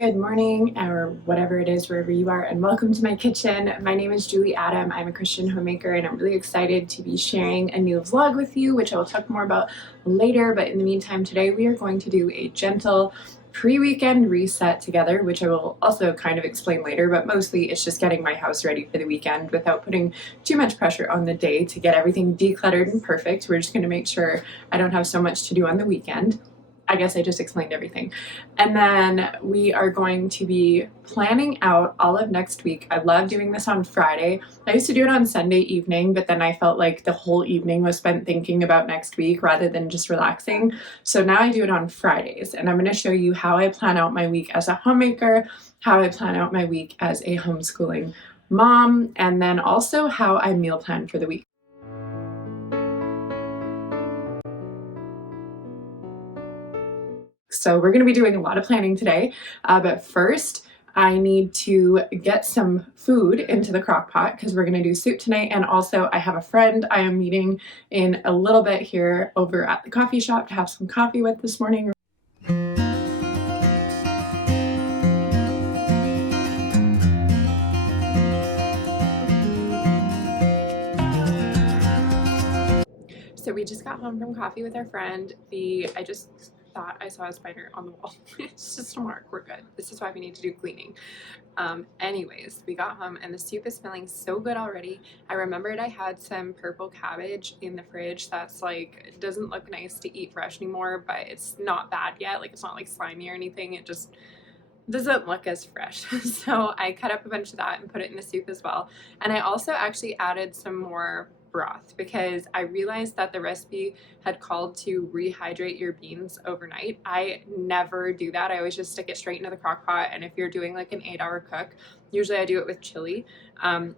Good morning, or whatever it is, wherever you are, and welcome to my kitchen. My name is Julie Adam. I'm a Christian homemaker, and I'm really excited to be sharing a new vlog with you, which I will talk more about later. But in the meantime, today we are going to do a gentle pre-weekend reset together, which I will also kind of explain later, but mostly it's just getting my house ready for the weekend without putting too much pressure on the day to get everything decluttered and perfect. We're just going to make sure I don't have so much to do on the weekend. I guess I just explained everything. And then we are going to be planning out all of next week. I love doing this on Friday. I used to do it on Sunday evening, but then I felt like the whole evening was spent thinking about next week rather than just relaxing. So now I do it on Fridays, and I'm going to show you how I plan out my week as a homemaker, how I plan out my week as a homeschooling mom, and then also how I meal plan for the week. So we're going to be doing a lot of planning today, but first I need to get some food into the crock pot because we're going to do soup tonight. And also I have a friend I am meeting in a little bit here over at the coffee shop to have some coffee with this morning. So we just got home from coffee with our friend. I just thought I saw a spider on the wall. It's just a mark, we're good. This is why we need to do cleaning. Anyways, we got home and the soup is smelling so good already. I remembered I had some purple cabbage in the fridge that's like, it doesn't look nice to eat fresh anymore, but it's not bad yet. Like, it's not like slimy or anything. It just doesn't look as fresh. So I cut up a bunch of that and put it in the soup as well. And I also actually added some more broth because I realized that the recipe had called to rehydrate your beans overnight. I never do that. I always just stick it straight into the crock pot. And if you're doing like an 8-hour cook, usually I do it with chili,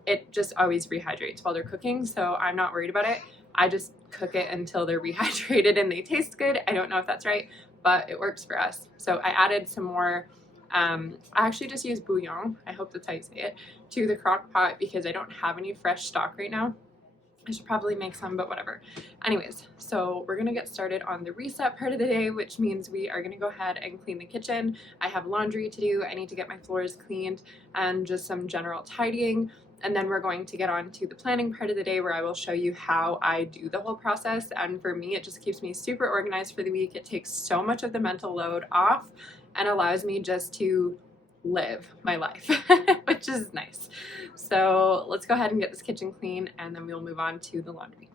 it just always rehydrates while they're cooking. So I'm not worried about it. I just cook it until they're rehydrated and they taste good. I don't know if that's right, but it works for us. So I added some more I actually just use bouillon, I hope that's how you say it, to the crock pot because I don't have any fresh stock right now. I should probably make some, but whatever. Anyways, so we're gonna get started on the reset part of the day, which means we are gonna go ahead and clean the kitchen. I have laundry to do. I need to get my floors cleaned and just some general tidying. And then we're going to get on to the planning part of the day where I will show you how I do the whole process. And for me, it just keeps me super organized for the week. It takes so much of the mental load off and allows me just to live my life, which is nice. So let's go ahead and get this kitchen clean and then we'll move on to the laundry.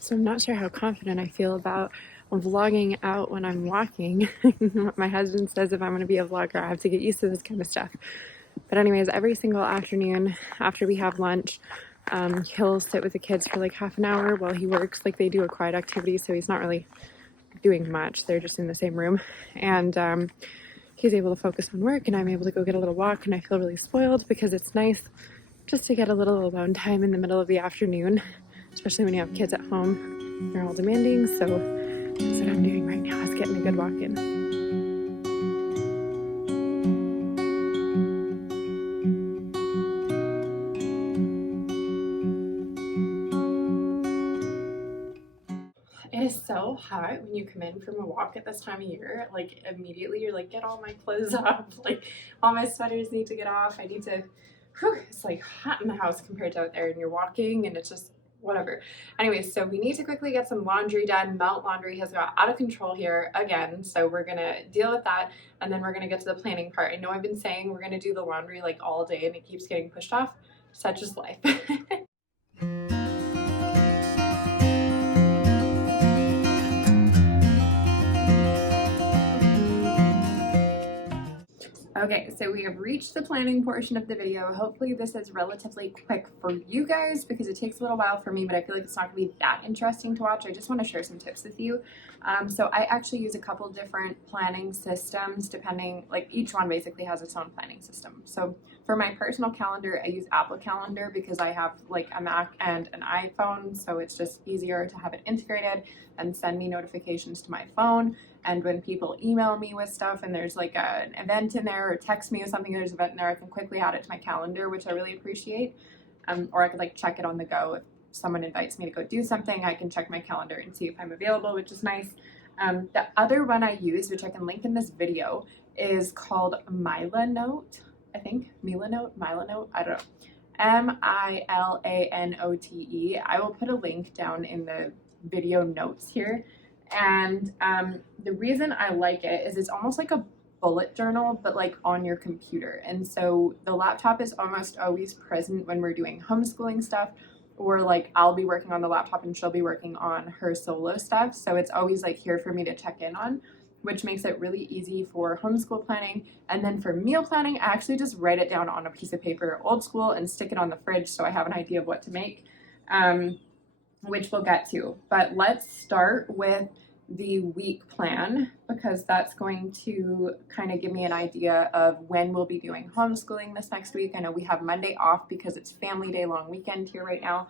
So I'm not sure how confident I feel about vlogging out when I'm walking. My husband says if I'm going to be a vlogger, I have to get used to this kind of stuff. But anyways, every single afternoon after we have lunch, he'll sit with the kids for like half an hour while he works. Like, they do a quiet activity, so he's not really doing much. They're just in the same room. And he's able to focus on work, and I'm able to go get a little walk, and I feel really spoiled because it's nice just to get a little alone time in the middle of the afternoon, especially when you have kids at home. They're all demanding, so that's what I'm doing right now, is getting a good walk in. It is so hot when you come in from a walk at this time of year. Like, immediately you're like, get all my clothes off. Like, all my sweaters need to get off. I need to, it's like hot in the house compared to out there, and you're walking and it's just whatever. Anyways, so we need to quickly get some laundry done. Melt laundry has got out of control here again, so we're gonna deal with that, and then we're gonna get to the planning part. I know I've been saying we're gonna do the laundry like all day and it keeps getting pushed off. Such is life. Okay, so we have reached the planning portion of the video. Hopefully this is relatively quick for you guys because it takes a little while for me, but I feel like it's not gonna be that interesting to watch. I just wanna share some tips with you. So I actually use a couple different planning systems depending, like each one basically has its own planning system. So for my personal calendar, I use Apple Calendar because I have like a Mac and an iPhone, so it's just easier to have it integrated and send me notifications to my phone. And when people email me with stuff and there's like an event in there or text me or something, there's an event in there, I can quickly add it to my calendar, which I really appreciate. Or I could like check it on the go. If someone invites me to go do something, I can check my calendar and see if I'm available, which is nice. The other one I use, which I can link in this video, is called Milanote. I think Milanote, I don't know. Milanote. I will put a link down in the video notes here. And the reason I like it is it's almost like a bullet journal, but like on your computer. And so the laptop is almost always present when we're doing homeschooling stuff, or like I'll be working on the laptop and she'll be working on her solo stuff. So it's always like here for me to check in on, which makes it really easy for homeschool planning. And then for meal planning, I actually just write it down on a piece of paper, old school, and stick it on the fridge so I have an idea of what to make. Which we'll get to. But let's start with the week plan because that's going to kind of give me an idea of when we'll be doing homeschooling this next week. I know we have Monday off because it's family day long weekend here right now.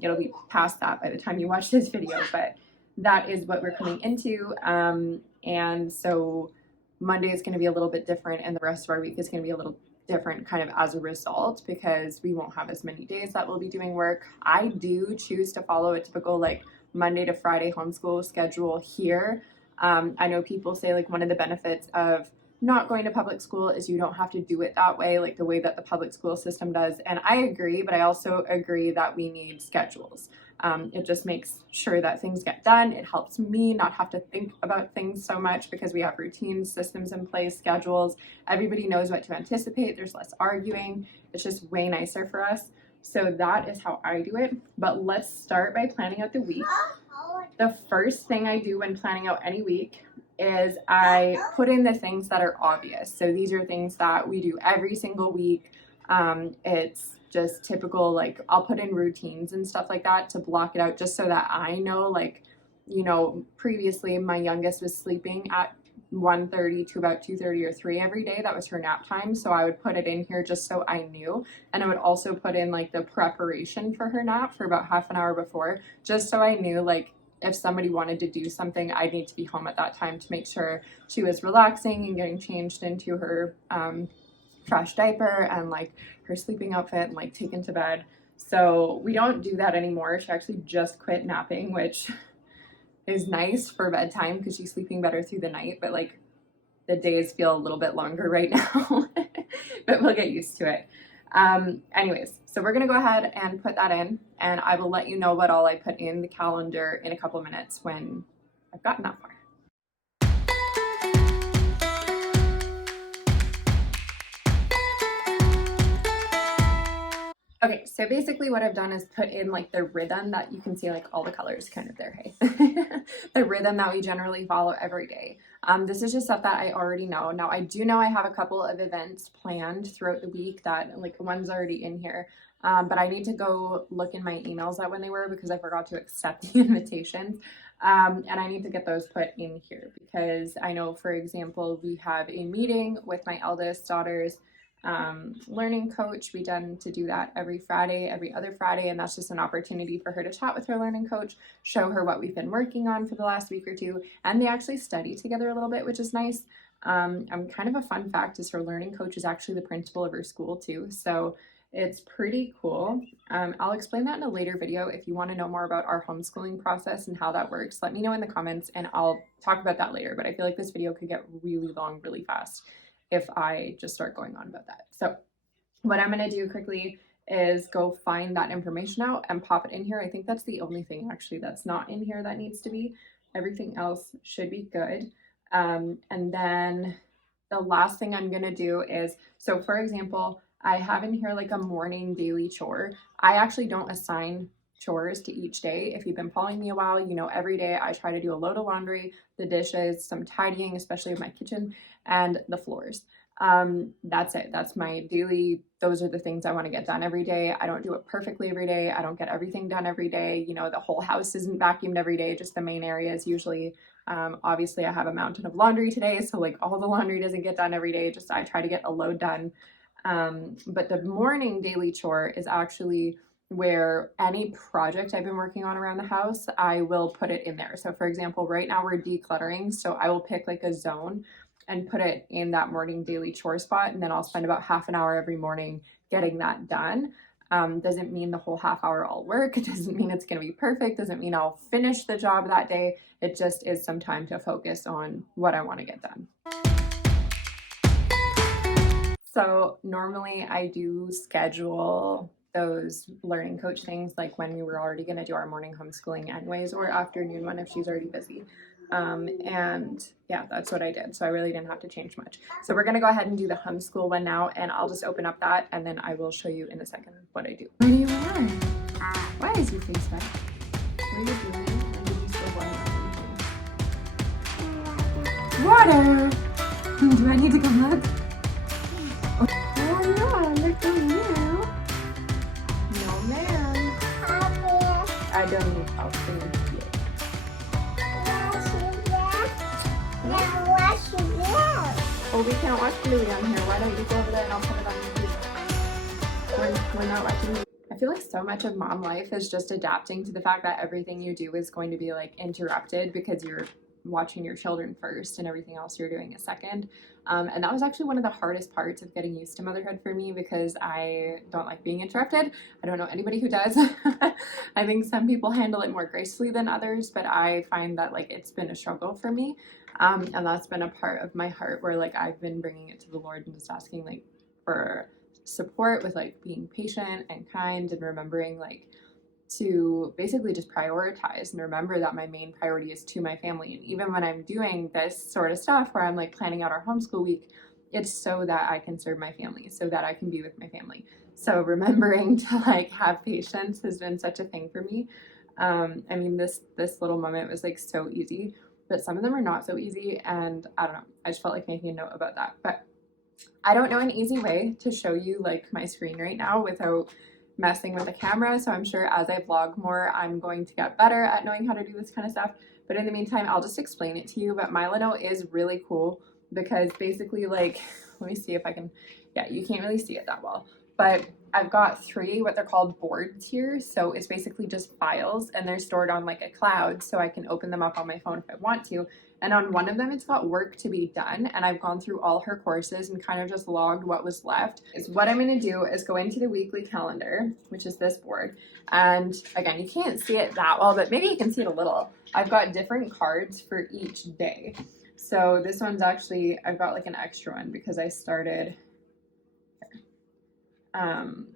It'll be past that by the time you watch this video, but that is what we're coming into. And so Monday is going to be a little bit different and the rest of our week is going to be a little different kind of as a result because we won't have as many days that we'll be doing work. I do choose to follow a typical like Monday to Friday homeschool schedule here. I know people say like one of the benefits of not going to public school is you don't have to do it that way, like the way that the public school system does. And I agree, but I also agree that we need schedules. It just makes sure that things get done. It helps me not have to think about things so much because we have routines, systems in place, schedules. Everybody knows what to anticipate. There's less arguing. It's just way nicer for us. So that is how I do it. But let's start by planning out the week. The first thing I do when planning out any week is I put in the things that are obvious. So these are things that we do every single week. It's just typical, like I'll put in routines and stuff like that to block it out just so that I know, like, you know, previously my youngest was sleeping at 1:30 to about 2:30 or 3 every day. That was her nap time. So I would put it in here just so I knew. And I would also put in like the preparation for her nap for about half an hour before, just so I knew like if somebody wanted to do something, I'd need to be home at that time to make sure she was relaxing and getting changed into her fresh diaper and like her sleeping outfit and like taken to bed. So we don't do that anymore. She actually just quit napping, which is nice for bedtime because she's sleeping better through the night, but like the days feel a little bit longer right now, but we'll get used to it. Anyways, so we're gonna go ahead and put that in and I will let you know what all I put in the calendar in a couple of minutes when I've gotten that far. Okay, so basically what I've done is put in like the rhythm that you can see, like all the colors kind of there, hey? The rhythm that we generally follow every day. This is just stuff that I already know. Now I do know I have a couple of events planned throughout the week that like one's already in here, but I need to go look in my emails at when they were because I forgot to accept the invitations. And I need to get those put in here because I know, for example, we have a meeting with my eldest daughter's learning coach. We tend to do that every Friday, every other Friday, and that's just an opportunity for her to chat with her learning coach, show her what we've been working on for the last week or two, and they actually study together a little bit, which is nice. Kind of a fun fact is her learning coach is actually the principal of her school too, so it's pretty cool. I'll explain that in a later video. If you want to know more about our homeschooling process and how that works, let me know in the comments and I'll talk about that later, but I feel like this video could get really long really fast if I just start going on about that. So what I'm gonna do quickly is go find that information out and pop it in here. I think that's the only thing actually that's not in here that needs to be. Everything else should be good. And then the last thing I'm gonna do is, so for example, I have in here like a morning daily chore. I actually don't assign chores to each day. If you've been following me a while, you know every day I try to do a load of laundry, the dishes, some tidying, especially of my kitchen, and the floors. That's it. That's my daily, those are the things I want to get done every day. I don't do it perfectly every day. I don't get everything done every day. You know, the whole house isn't vacuumed every day, just the main areas usually. Obviously I have a mountain of laundry today, so like all the laundry doesn't get done every day. Just I try to get a load done. But the morning daily chore is actually where any project I've been working on around the house, I will put it in there. So for example, right now we're decluttering, so I will pick like a zone and put it in that morning daily chore spot, and then I'll spend about half an hour every morning getting that done. Doesn't mean the whole half hour I'll work. It doesn't mean it's going to be perfect. Doesn't mean I'll finish the job that day. It just is some time to focus on what I want to get done. So normally I do schedule those learning coach things like when we were already going to do our morning homeschooling anyways, or afternoon one if she's already busy. And yeah, that's what I did. So I really didn't have to change much. So we're going to go ahead and do the homeschool one now, and I'll just open up that and then I will show you in a second what I do. What do you want? Why is your face wet? What are you doing? And did you still want water? Do I need to come look? Oh yeah, look at you. No ma'am. I don't need help. Oh, we can't watch Bluey on here. Why don't you go over there and I'll put it on YouTube? We're not watching. I feel like so much of mom life is just adapting to the fact that everything you do is going to be like interrupted because you're watching your children first and everything else you're doing is second. And that was actually one of the hardest parts of getting used to motherhood for me because I don't like being interrupted. I don't know anybody who does. I think some people handle it more gracefully than others, but I find that like it's been a struggle for me. And that's been a part of my heart where like I've been bringing it to the Lord and just asking like for support with like being patient and kind and remembering like to basically just prioritize and remember that my main priority is to my family. And even when I'm doing this sort of stuff where I'm like planning out our homeschool week, it's so that I can serve my family, so that I can be with my family. So remembering to like have patience has been such a thing for me. I mean, this little moment was like so easy, but some of them are not so easy, and I don't know. I just felt like making a note about that. But I don't know an easy way to show you like my screen right now without messing with the camera, so I'm sure as I vlog more I'm going to get better at knowing how to do this kind of stuff. But in the meantime, I'll just explain it to you. But Mylano is really cool because basically like, let me see if I can, yeah, you can't really see it that well, but I've got 3 what they're called boards here. So it's basically just files and they're stored on like a cloud, so I can open them up on my phone if I want to. And on one of them, it's got work to be done. And I've gone through all her courses and kind of just logged what was left. Is what I'm gonna do is go into the weekly calendar, which is this board. And again, you can't see it that well, but maybe you can see it a little. I've got different cards for each day. So this one's actually, I've got like an extra one because I started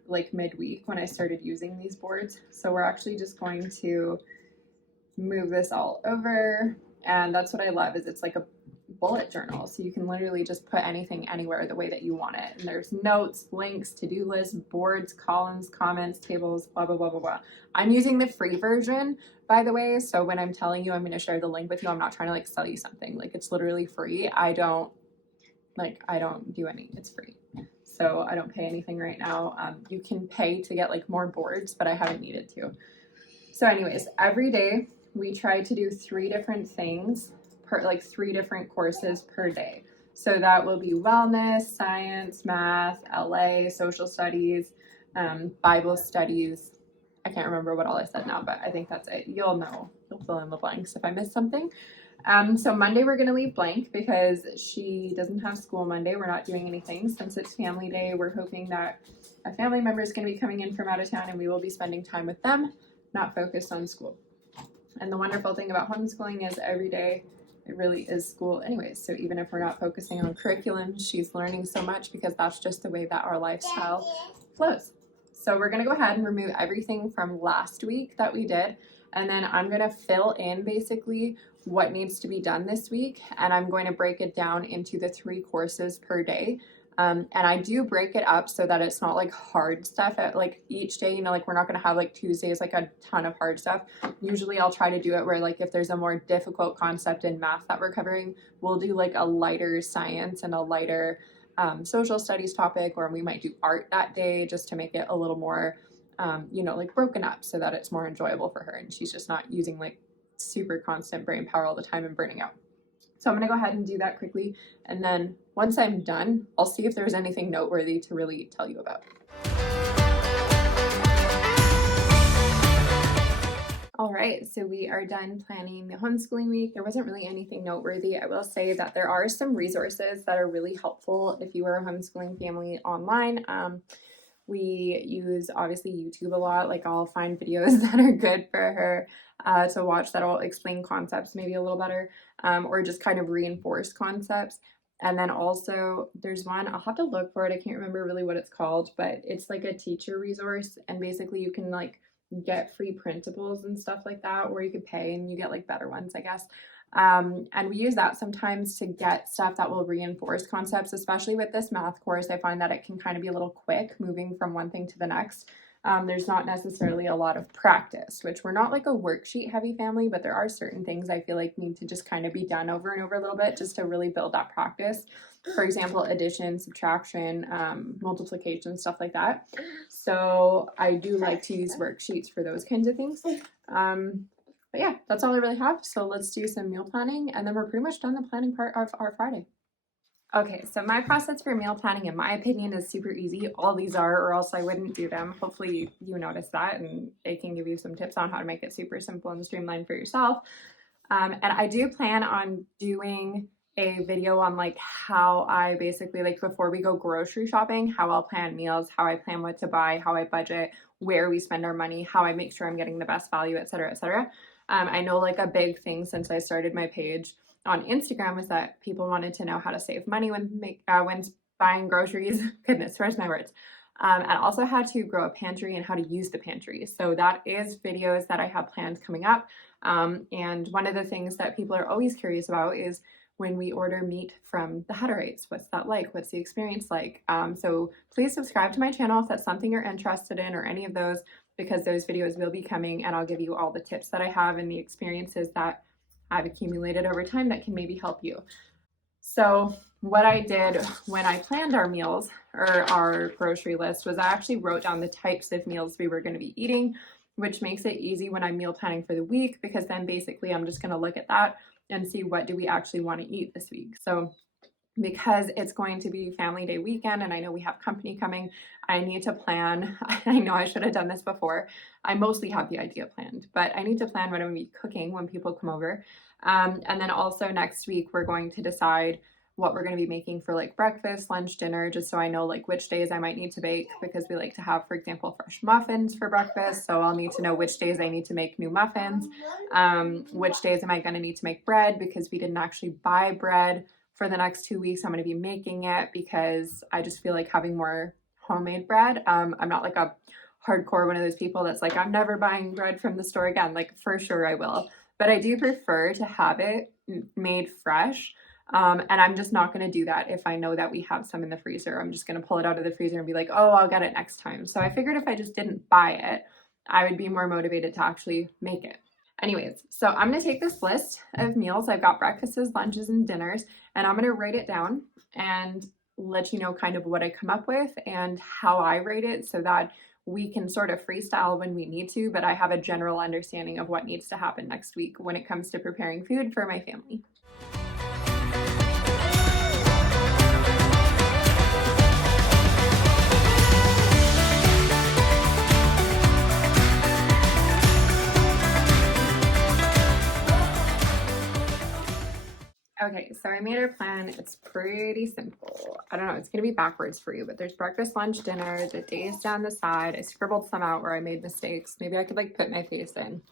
like midweek when I started using these boards. So we're actually just going to move this all over. And that's what I love, is it's like a bullet journal. So you can literally just put anything anywhere the way that you want it. And there's notes, links, to-do lists, boards, columns, comments, tables, blah, blah, blah, blah, blah. I'm using the free version, by the way. So when I'm telling you I'm going to share the link with you, I'm not trying to like sell you something. Like it's literally free. I don't do any, it's free. So I don't pay anything right now. You can pay to get like more boards, but I haven't needed to. So anyways, every day we try to do 3 different things per, like 3 different courses per day. So that will be wellness, science, math, LA, social studies, Bible studies. I can't remember what all I said now, but I think that's it. You'll know, you'll fill in the blanks if I miss something. So Monday we're gonna leave blank because she doesn't have school Monday. We're not doing anything since it's family day. We're hoping that a family member is gonna be coming in from out of town and we will be spending time with them, not focused on school. And the wonderful thing about homeschooling is every day it really is school anyways. So even if we're not focusing on curriculum, she's learning so much because that's just the way that our lifestyle flows. So we're gonna go ahead and remove everything from last week that we did. And then I'm gonna fill in basically what needs to be done this week. And I'm going to break it down into the 3 courses per day. And I do break it up so that it's not like hard stuff at like each day, you know, like we're not going to have like Tuesdays, like a ton of hard stuff. Usually I'll try to do it where like if there's a more difficult concept in math that we're covering, we'll do like a lighter science and a lighter social studies topic, or we might do art that day just to make it a little more, you know, like broken up so that it's more enjoyable for her and she's just not using like super constant brain power all the time and burning out. So I'm gonna go ahead and do that quickly. And then once I'm done, I'll see if there's anything noteworthy to really tell you about. All right, so we are done planning the homeschooling week. There wasn't really anything noteworthy. I will say that there are some resources that are really helpful if you are a homeschooling family online. We use obviously YouTube a lot. Like I'll find videos that are good for her to watch that'll explain concepts maybe a little better, or just kind of reinforce concepts. And then also there's one, I'll have to look for it. I can't remember really what it's called, but it's like a teacher resource. And basically you can like get free printables and stuff like that, or you could pay and you get like better ones, I guess. And we use that sometimes to get stuff that will reinforce concepts, especially with this math course. I find that it can kind of be a little quick moving from one thing to the next. There's not necessarily a lot of practice, which we're not like a worksheet heavy family, but there are certain things I feel like need to just kind of be done over and over a little bit just to really build that practice. For example, addition, subtraction, multiplication, stuff like that. So I do like to use worksheets for those kinds of things. But yeah, that's all I really have. So let's do some meal planning and then we're pretty much done the planning part of our Friday. Okay, so my process for meal planning, in my opinion, is super easy. All these are, or else I wouldn't do them. Hopefully you notice that and they can give you some tips on how to make it super simple and streamlined for yourself. And I do plan on doing a video on like how I basically, like before we go grocery shopping, how I'll plan meals, how I plan what to buy, how I budget, where we spend our money, how I make sure I'm getting the best value, et cetera, et cetera. I know like a big thing since I started my page on Instagram is that people wanted to know how to save money when buying groceries. Goodness, where's my words? And also how to grow a pantry and how to use the pantry. So that is videos that I have planned coming up. And one of the things that people are always curious about is when we order meat from the Hutterites, what's that like? What's the experience like? So please subscribe to my channel if that's something you're interested in or any of those, because those videos will be coming and I'll give you all the tips that I have and the experiences that I've accumulated over time that can maybe help you. So what I did when I planned our meals or our grocery list was I actually wrote down the types of meals we were going to be eating, which makes it easy when I'm meal planning for the week, because then basically I'm just going to look at that and see what do we actually want to eat this week. So because it's going to be family day weekend and I know we have company coming, I need to plan. I know I should have done this before. I mostly have the idea planned, but I need to plan what I'm going to be cooking when people come over. And then also next week, we're going to decide what we're going to be making for like breakfast, lunch, dinner, just so I know like which days I might need to bake, because we like to have, for example, fresh muffins for breakfast. So I'll need to know which days I need to make new muffins. Which days am I going to need to make bread, because we didn't actually buy bread for the next 2 weeks. I'm going to be making it because I just feel like having more homemade bread. I'm not like a hardcore one of those people that's like, I'm never buying bread from the store again. Like for sure I will, but I do prefer to have it made fresh. And I'm just not going to do that if I know that we have some in the freezer. I'm just going to pull it out of the freezer and be like, oh, I'll get it next time. So I figured if I just didn't buy it, I would be more motivated to actually make it. Anyways, so I'm going to take this list of meals. I've got breakfasts, lunches, and dinners, and I'm going to write it down and let you know kind of what I come up with and how I rate it, so that we can sort of freestyle when we need to, but I have a general understanding of what needs to happen next week when it comes to preparing food for my family. Okay, so I made our plan. It's pretty simple. I don't know, it's gonna be backwards for you, but there's breakfast, lunch, dinner, the days down the side. I scribbled some out where I made mistakes. Maybe I could like put my face in.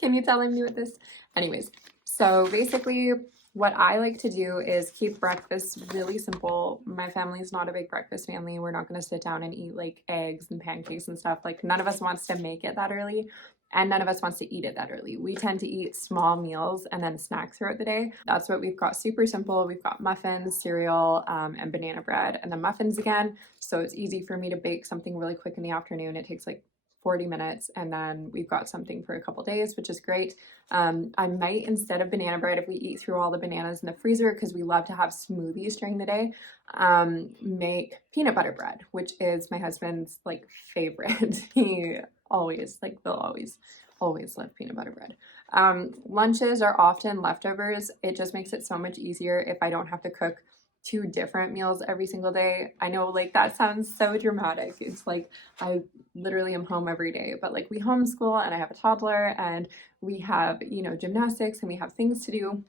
Can you tell I'm new at this? Anyways, so basically what I like to do is keep breakfast really simple. My family's not a big breakfast family. We're not gonna sit down and eat like eggs and pancakes and stuff. Like none of us wants to make it that early. And none of us wants to eat it that early. We tend to eat small meals and then snacks throughout the day. That's what we've got, super simple. We've got muffins, cereal, and banana bread, and then muffins again. So it's easy for me to bake something really quick in the afternoon. It takes like 40 minutes, and then we've got something for a couple days, which is great. I might, instead of banana bread, if we eat through all the bananas in the freezer, because we love to have smoothies during the day, make peanut butter bread, which is my husband's like favorite. He always, like, they'll always love peanut butter bread. Lunches are often leftovers. It just makes it so much easier if I don't have to cook 2 different meals every single day. I know, like, that sounds so dramatic. It's like I literally am home every day, but like we homeschool and I have a toddler and we have, you know, gymnastics and we have things to do.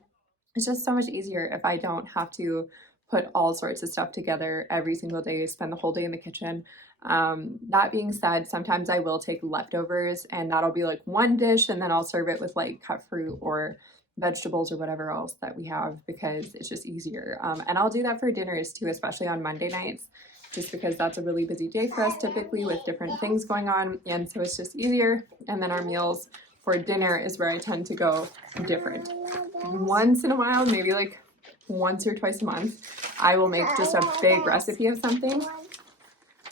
It's just so much easier if I don't have to put all sorts of stuff together every single day, spend the whole day in the kitchen. That being said, sometimes I will take leftovers and that'll be like one dish and then I'll serve it with like cut fruit or vegetables or whatever else that we have because it's just easier. And I'll do that for dinners too, especially on Monday nights, just because that's a really busy day for us typically with different things going on. And so it's just easier. And then our meals for dinner is where I tend to go different. Once in a while, maybe like once or twice a month, I will make just a big recipe of something.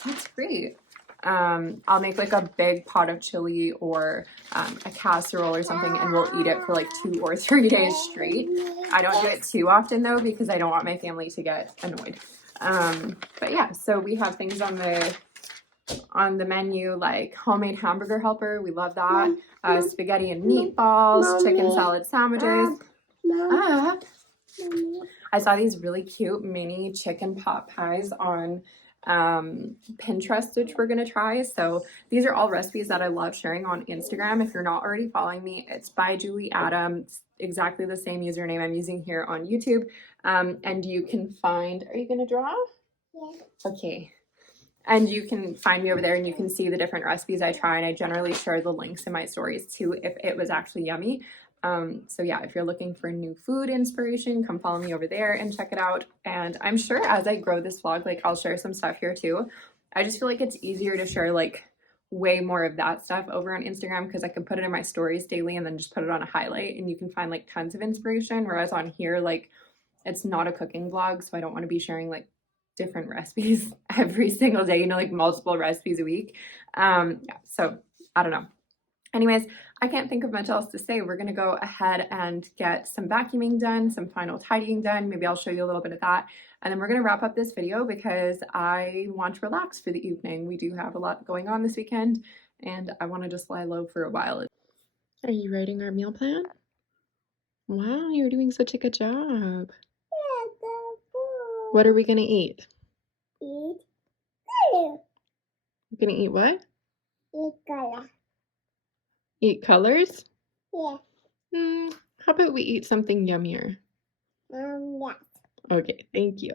That's great. I'll make like a big pot of chili or a casserole or something, and we'll eat it for like 2 or 3 days straight. I don't do it too often though because I don't want my family to get annoyed. But yeah, so we have things on the menu like homemade hamburger helper. We love that. Spaghetti and meatballs, chicken salad sandwiches. I saw these really cute mini chicken pot pies on Pinterest, which we're gonna try. So these are all recipes that I love sharing on Instagram. If you're not already following me, it's by Julie Adams, exactly the same username I'm using here on YouTube. And you can find, are you gonna draw? Yeah. Okay. And you can find me over there and you can see the different recipes I try, and I generally share the links in my stories too if it was actually yummy. So yeah, if you're looking for new food inspiration, come follow me over there and check it out. And I'm sure as I grow this vlog, like I'll share some stuff here too. I just feel like it's easier to share like way more of that stuff over on Instagram because I can put it in my stories daily and then just put it on a highlight and you can find like tons of inspiration. Whereas on here, like it's not a cooking vlog, so I don't want to be sharing like different recipes every single day, you know, like multiple recipes a week. Yeah, so I don't know. Anyways, I can't think of much else to say. We're gonna go ahead and get some vacuuming done, some final tidying done. Maybe I'll show you a little bit of that. And then we're gonna wrap up this video because I want to relax for the evening. We do have a lot going on this weekend and I wanna just lie low for a while. Are you writing our meal plan? Wow, you're doing such a good job. What are we gonna eat? Eat color. We're gonna eat what? Eat color. Eat colors? Yeah. How about we eat something yummier? Yeah. Okay, thank you.